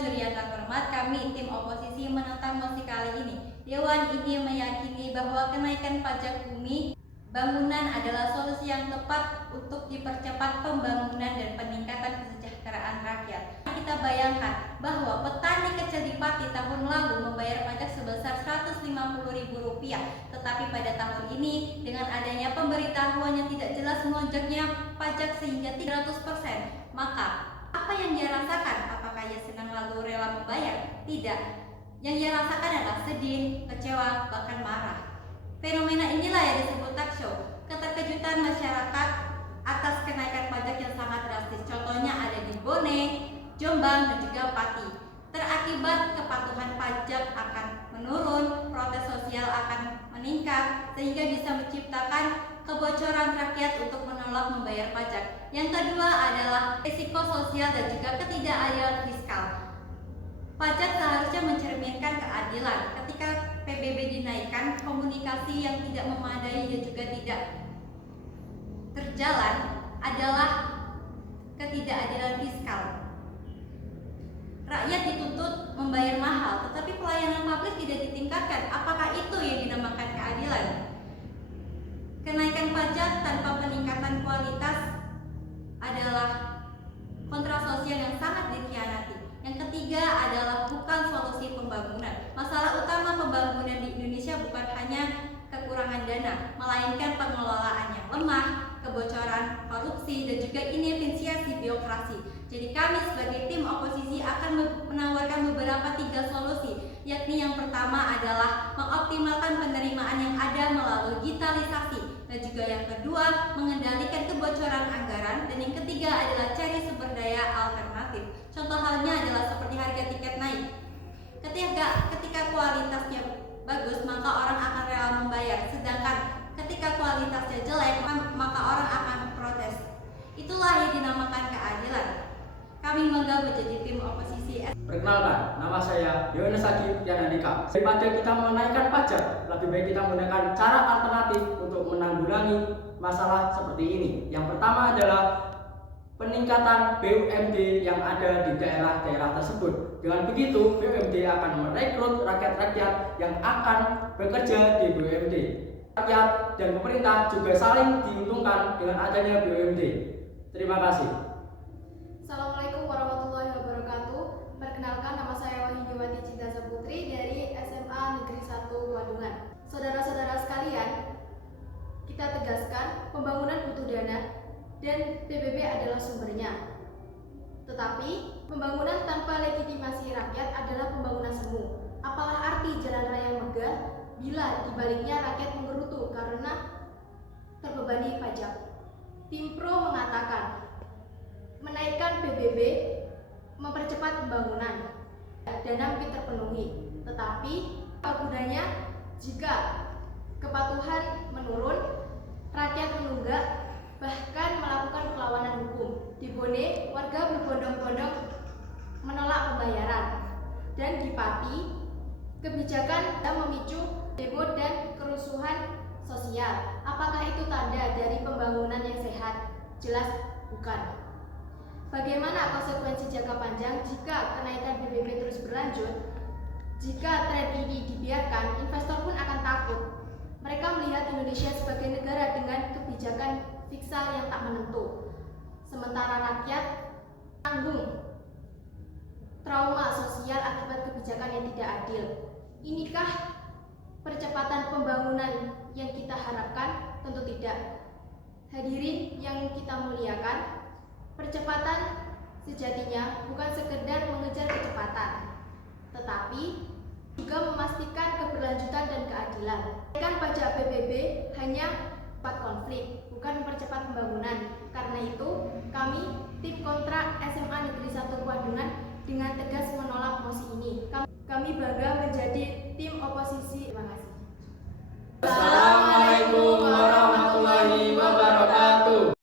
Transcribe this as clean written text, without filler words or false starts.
Jurian terhormat, kami tim oposisi menentang mosi kali ini. Dewan ini meyakini bahwa kenaikan pajak bumi bangunan adalah solusi yang tepat untuk dipercepat pembangunan dan peningkatan kesejahteraan rakyat. Kita bayangkan bahwa petani kecil di Pati tahun lalu membayar pajak sebesar Rp150.000, tetapi pada tahun ini dengan adanya pemberitahuan yang tidak jelas melonjaknya pajak sehingga 300%, maka apa yang dia rasakan? Apakah ia senang lalu rela membayar? Tidak. Yang ia rasakan adalah sedih, kecewa, bahkan marah. Fenomena inilah yang disebut talk show, keterkejutan masyarakat atas kenaikan pajak yang sangat drastis. Contohnya ada di Bone, Jombang, dan juga Pati. Terakibat kepatuhan pajak akan menurun, protes sosial akan meningkat, sehingga bisa menciptakan kebocoran rakyat untuk menolak membayar pajak. Yang kedua adalah risiko sosial dan juga ketidakadilan fiskal. Pajak seharusnya mencerminkan keadilan. Ketika PBB dinaikkan, komunikasi yang tidak memadai dan juga tidak terjalan adalah ketidakadilan fiskal. Rakyat dituntut membayar mahal, tetapi pelayanan publik tidak ditingkatkan. Apakah itu yang dinamakan keadilan? Kenaikan pajak tanpa peningkatan kualitas adalah kontra sosial yang sangat dikhianati. Yang ketiga adalah bukan solusi pembangunan. Masalah utama pembangunan di Indonesia bukan hanya kekurangan dana, melainkan pengelolaannya lemah, kebocoran, korupsi, dan juga inefisiensi birokrasi. Jadi kami sebagai tim oposisi akan menawarkan beberapa 3 solusi, yakni yang pertama adalah mengoptimalkan penerimaan yang ada melalui digitalisasi, dan juga yang kedua mengendalikan kebocoran anggaran, dan yang ketiga adalah cari sumber daya alternatif. Contoh halnya adalah seperti harga tiket naik. Ketika kualitasnya bagus, maka orang akan rela membayar, sedangkan ketika kualitasnya jelek, maka orang akan protes. Itulah yang dinamakan keadilan. Kami bangga menjadi tim oposisi. Perkenalkan, nama saya Yohanes Agib Yanandika. Daripada kita menaikkan pajak, lebih baik kita menggunakan cara alternatif untuk menanggulangi masalah seperti ini. Yang pertama adalah peningkatan BUMD yang ada di daerah-daerah tersebut. Dengan begitu, BUMD akan merekrut rakyat-rakyat yang akan bekerja di BUMD. Rakyat dan pemerintah juga saling diuntungkan dengan adanya BUMD. Terima kasih. Assalamualaikum warahmatullahi wabarakatuh. Perkenalkan, nama saya Wahyuwati Cinta Saputri dari SMA Negeri 1 Wadungan. Saudara-saudara sekalian, kita tegaskan pembangunan butuh dana dan PBB adalah sumbernya. Tetapi pembangunan tanpa legitimasi rakyat adalah pembangunan semu. Apalah arti jalan raya megah bila dibaliknya rakyat menggerutu karena terbebani pajak. Tim Pro mengatakan menaikkan PBB mempercepat pembangunan, dana mungkin terpenuhi, tetapi apa gunanya jika kepatuhan menurun, rakyat menunggak, bahkan melakukan perlawanan hukum. Di Bone, warga berbondong-bondong menolak pembayaran, dan di Pati, kebijakan yang memicu demo dan kerusuhan sosial. Apakah itu tanda dari pembangunan yang sehat? Jelas bukan. Bagaimana konsekuensi jangka panjang jika kenaikan PBB terus berlanjut? Jika tren ini dibiarkan, investor pun akan takut. Mereka melihat Indonesia sebagai negara dengan kebijakan fiskal yang tak menentu. Sementara rakyat tanggung trauma sosial akibat kebijakan yang tidak adil. Inikah percepatan pembangunan yang kita harapkan? Tentu tidak. Hadirin yang kita muliakan, percepatan sejatinya bukan sekedar mengejar kecepatan, tetapi juga memastikan keberlanjutan dan keadilan. Kenaikan pajak PBB hanya tempat konflik, bukan mempercepat pembangunan. Karena itu, kami tim kontra SMA Negeri 1 Wadungan dengan tegas